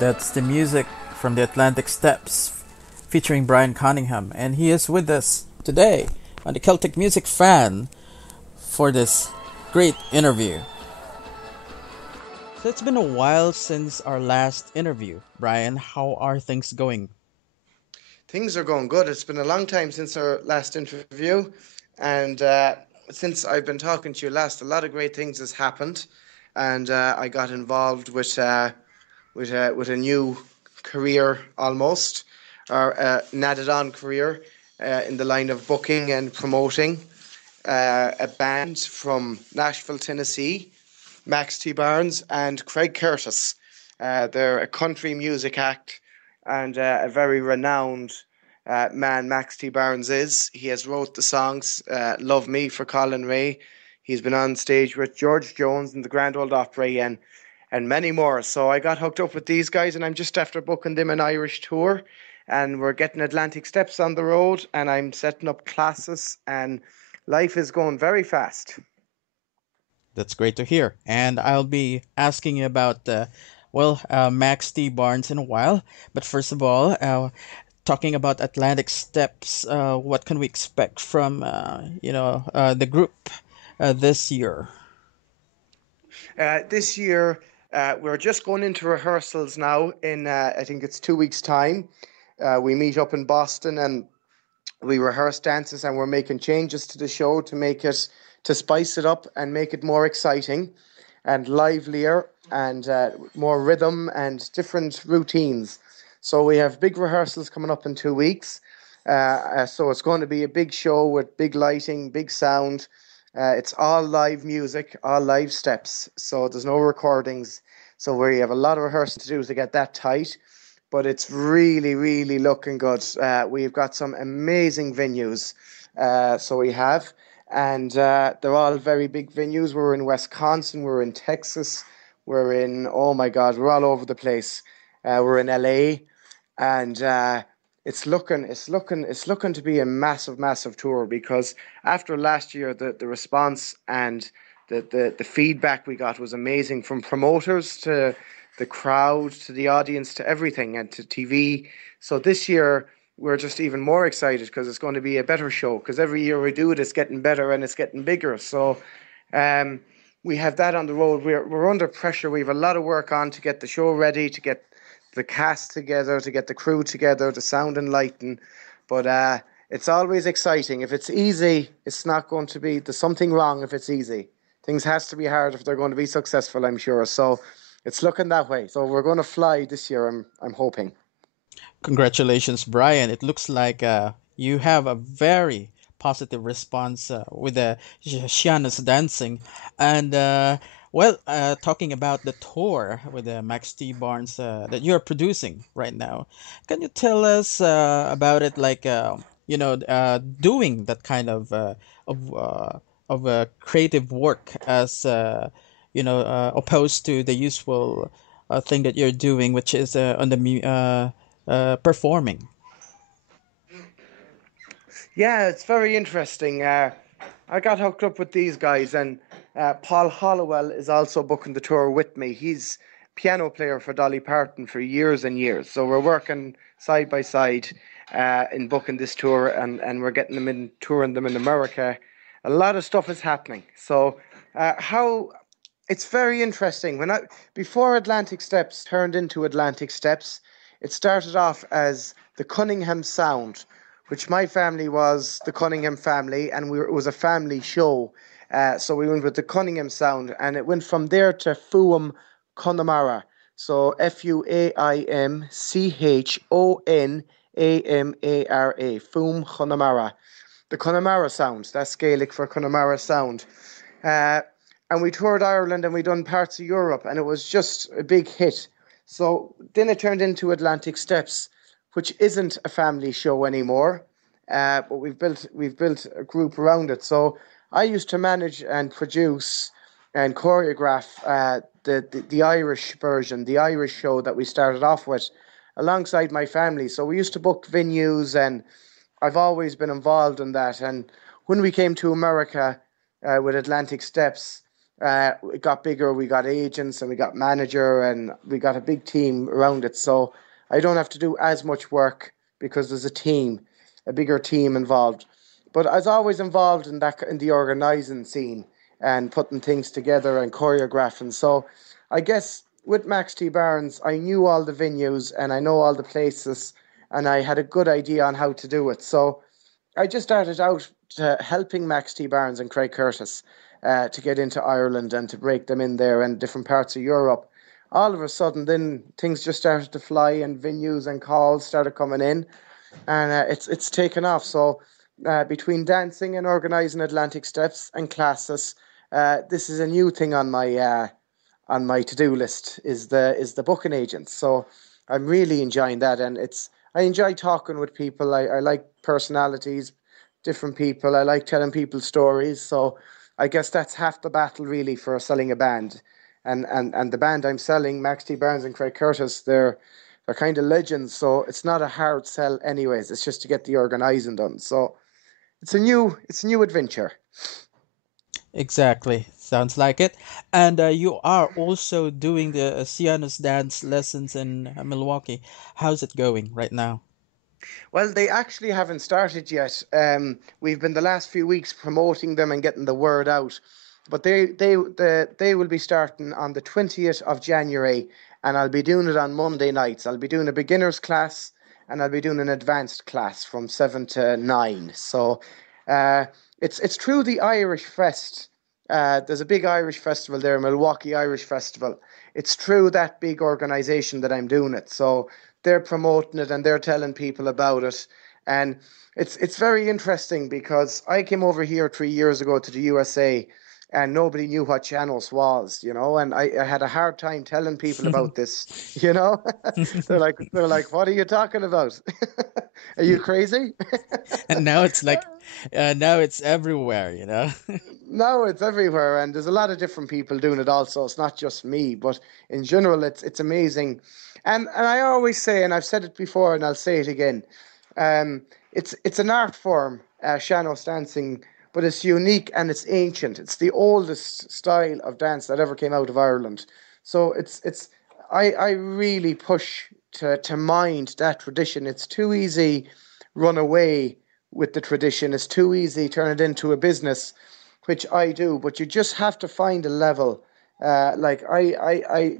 That's the music from the Atlantic Steps featuring Brian Cunningham, and he is with us today on the Celtic Music Fan for this great interview. So it's been a while since our last interview. Brian, how are things going? Things are going good. It's been a long time since our last interview, and since I've been talking to you last, a lot of great things has happened, and I got involved with a new career almost, or an added-on career in the line of booking and promoting a band from Nashville, Tennessee, Max T. Barnes and Craig Curtis. They're a country music act and a very renowned man Max T. Barnes is. He has wrote the songs Love Me for Colin Ray. He's been on stage with George Jones and the Grand Ole Opry and many more. So I got hooked up with these guys and I'm just after booking them an Irish tour. And we're getting Atlantic Steps on the road and I'm setting up classes and life is going very fast. That's great to hear. And I'll be asking you about Max T. Barnes in a while. But first of all, talking about Atlantic Steps, what can we expect from the group this year? This year, we're just going into rehearsals now in, I think it's 2 weeks' time. We meet up in Boston and we rehearse dances and we're making changes to the show to make it, to spice it up and make it more exciting and livelier and more rhythm and different routines. So we have big rehearsals coming up in 2 weeks. So it's going to be a big show with big lighting, big sound. It's all live music, all live steps. So there's no recordings. So we have a lot of rehearsing to do to get that tight. But it's really, really looking good. We've got some amazing venues. So we have. And they're all very big venues. We're in Wisconsin. We're in Texas. We're in, oh my God, we're all over the place. We're in LA. And it's looking to be a massive, massive tour because after last year, the response and the feedback we got was amazing from promoters to the crowd to the audience to everything and to TV. So this year we're just even more excited because it's going to be a better show because every year we do it, it's getting better and it's getting bigger. So um, we have that on the road. We're under pressure. We have a lot of work on to get the show ready, to get the cast together, to get the crew together, the sound and lighting. But it's always exciting. If it's easy, it's not going to be. There's something wrong if it's easy. Things has to be hard if they're going to be successful, I'm sure. So it's looking that way. So we're going to fly this year. I'm hoping. Congratulations, Brian. It looks like you have a very positive response with the shanos dancing. And talking about the tour with Max T. Barnes that you're producing right now, can you tell us about it? Like, doing that kind of creative work as opposed to the usual thing that you're doing, which is on the performing. Yeah, it's very interesting. I got hooked up with these guys, and Paul Hollowell is also booking the tour with me. He's piano player for Dolly Parton for years and years. So we're working side by side in booking this tour, and we're getting them in touring them in America. A lot of stuff is happening. So how it's very interesting. Before Atlantic Steps turned into Atlantic Steps, it started off as the Cunningham Sound, which my family was the Cunningham family, and it was a family show. So we went with the Cunningham Sound, and it went from there to Fuam Connemara. So Fuaimchonamara, Fuam Connemara. The Connemara Sound, that's Gaelic for Connemara Sound. Uh, and we toured Ireland and we done parts of Europe, and it was just a big hit. So then it turned into Atlantic Steps, which isn't a family show anymore, but we've built a group around it. So I used to manage and produce and choreograph the Irish version, the Irish show that we started off with, alongside my family. So we used to book venues, and I've always been involved in that. And when we came to America with Atlantic Steps, it got bigger. We got agents and we got manager and we got a big team around it. So I don't have to do as much work because there's a team, a bigger team involved. But I was always involved in that in the organising scene and putting things together and choreographing. So I guess with Max T Barnes, I knew all the venues and I know all the places, and I had a good idea on how to do it. So I just started out helping Max T Barnes and Craig Curtis to get into Ireland and to break them in there and different parts of Europe. All of a sudden, then things just started to fly, and venues and calls started coming in, and it's taken off. So between dancing and organising Atlantic Steps and classes, this is a new thing on my to do list is the booking agents. So I'm really enjoying that, and it's I enjoy talking with people. I like personalities, different people. I like telling people stories. So I guess that's half the battle really for selling a band. And the band I'm selling, Max T Barnes and Craig Curtis, they're kind of legends. So it's not a hard sell anyways. It's just to get the organising done. So it's a new adventure. Exactly. Sounds like it. And you are also doing the Sienna's dance lessons in Milwaukee. How's it going right now? Well, they actually haven't started yet. We've been the last few weeks promoting them and getting the word out, but they will be starting on the 20th of January, and I'll be doing it on Monday nights. I'll be doing a beginners class, and I'll be doing an advanced class from 7 to 9. So, uh, it's through the Irish Fest. There's a big Irish festival there, Milwaukee Irish Festival. It's through that big organisation that I'm doing it. So they're promoting it and they're telling people about it. And it's very interesting because I came over here 3 years ago to the USA and nobody knew what Chanos was, and I had a hard time telling people about this, you know. they're like, what are you talking about? Are you crazy? And now it's like, now it's everywhere, you know? No, it's everywhere, and there's a lot of different people doing it. Also, it's not just me, but in general, it's amazing. And I always say, and I've said it before, and I'll say it again. It's an art form, shanos dancing, but it's unique and it's ancient. It's the oldest style of dance that ever came out of Ireland. So I really push to mind that tradition. It's too easy run away with the tradition. It's too easy turn it into a business, which I do. But you just have to find a level. Like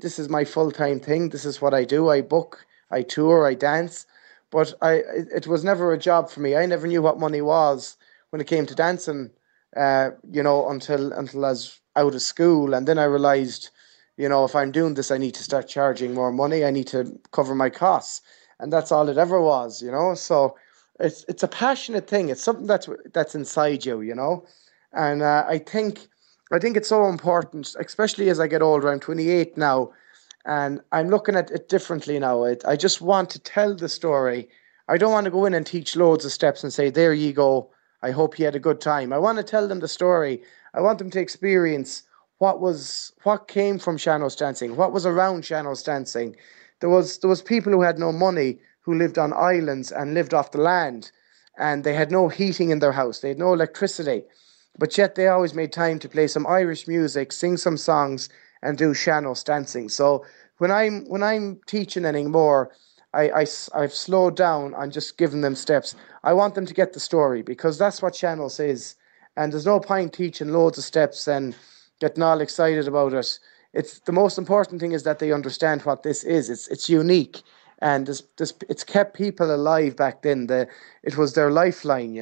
this is my full time thing. This is what I do. I book, I tour, I dance. But it was never a job for me. I never knew what money was when it came to dancing. Until I was out of school, and then I realized, if I'm doing this, I need to start charging more money. I need to cover my costs, and that's all it ever was. So it's a passionate thing. It's something that's inside you. And I think it's so important, especially as I get older. I'm 28 now, and I'm looking at it differently now. I just want to tell the story. I don't want to go in and teach loads of steps and say, "There you go. I hope you had a good time." I want to tell them the story. I want them to experience what came from shanos dancing, what was around shanos dancing. There was people who had no money, who lived on islands and lived off the land, and they had no heating in their house. They had no electricity, but yet they always made time to play some Irish music, sing some songs, and do shanos dancing. So when I'm teaching anymore, I've slowed down and just given them steps. I want them to get the story because that's what shanos is, and there's no point teaching loads of steps and getting all excited about it. It's the most important thing is that they understand what this is. It's unique, and this it's kept people alive back then. It was their lifeline,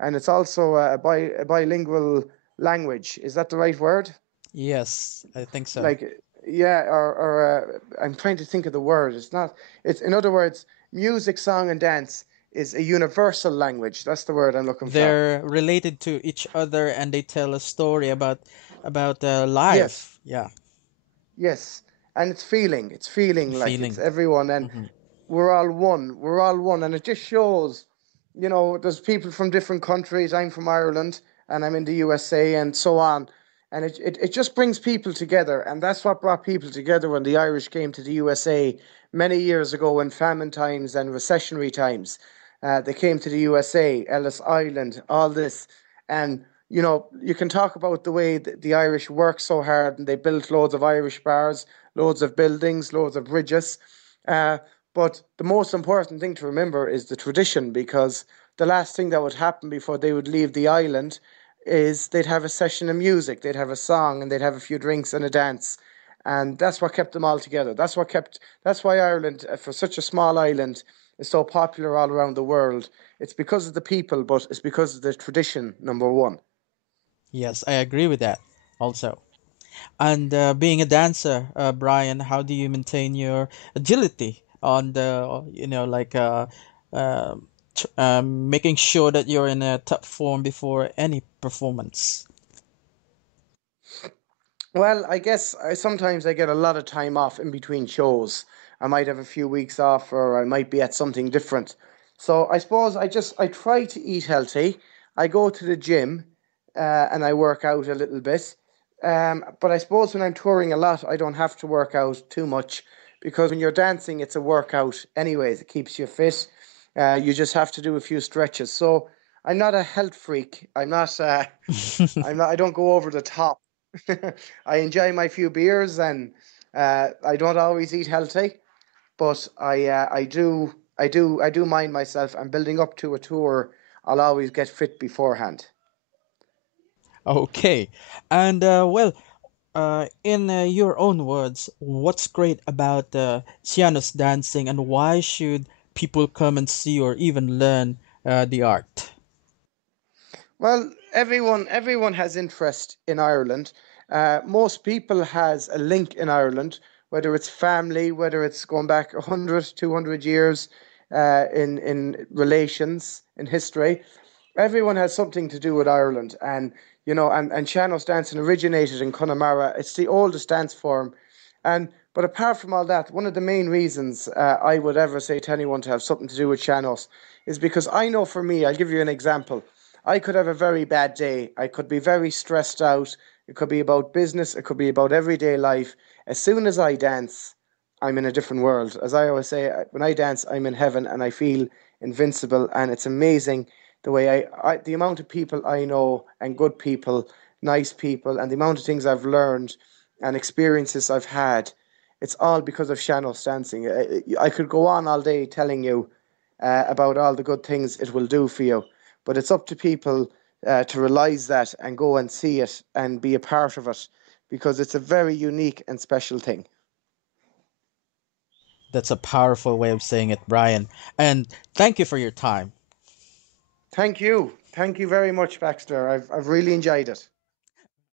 and it's also a bilingual language. Is that the right word? Yes, I think so. Like, yeah, or I'm trying to think of the word. It's not. It's in other words, music, song, and dance is a universal language. That's the word I'm looking for. They're related to each other and they tell a story about Yes, life. Yeah, yes, and it's feeling. It's feeling like it's feeling. everyone, and Hmm. we're all one. We're all one, and it just shows. There's people from different countries. I'm from Ireland, and I'm in the USA, and so on. And it just brings people together, and that's what brought people together when the Irish came to the USA many years ago in famine times and recessionary times. They came to the USA, Ellis Island, all this, and you can talk about the way the Irish work so hard and they built loads of Irish bars, loads of buildings, loads of bridges. Uh, but the most important thing to remember is the tradition, because the last thing that would happen before they would leave the island is they'd have a session of music, they'd have a song, and they'd have a few drinks and a dance. And that's what kept them all together. That's why Ireland, for such a small island, is so popular all around the world. It's because of the people, but it's because of the tradition, number one. Yes, I agree with that also. And being a dancer, Brian, how do you maintain your agility on the, uh, making sure that you're in a top form before any performance? Well, I guess sometimes I get a lot of time off in between shows. I might have a few weeks off, or I might be at something different. So I suppose I try to eat healthy. I go to the gym, and I work out a little bit. But I suppose when I'm touring a lot, I don't have to work out too much, because when you're dancing, it's a workout anyways. It keeps you fit. You just have to do a few stretches. So I'm not a health freak. I'm not. I'm not. I don't go over the top. I enjoy my few beers, and I don't always eat healthy, but I do mind myself. I'm building up to a tour. I'll always get fit beforehand. Okay. And in your own words, what's great about Sianos dancing, and why should people come and see or even learn the art? Well, everyone has interest in Ireland. Most people has a link in Ireland, whether it's family, whether it's going back 100, 200 years in relations, in history. Everyone has something to do with Ireland. And Shanos dancing originated in Connemara. It's the oldest dance form. But apart from all that, one of the main reasons I would ever say to anyone to have something to do with Shanos is because I know, for me, I'll give you an example. I could have a very bad day. I could be very stressed out. It could be about business. It could be about everyday life. As soon as I dance, I'm in a different world. As I always say, when I dance, I'm in heaven and I feel invincible. And it's amazing the way the amount of people I know, and good people, nice people, and the amount of things I've learned and experiences I've had. It's all because of Shanos dancing. I could go on all day telling you about all the good things it will do for you, but it's up to people to realize that and go and see it and be a part of it, because it's a very unique and special thing. That's a powerful way of saying it, Brian. And thank you for your time. Thank you. Thank you very much, Baxter. I've really enjoyed it.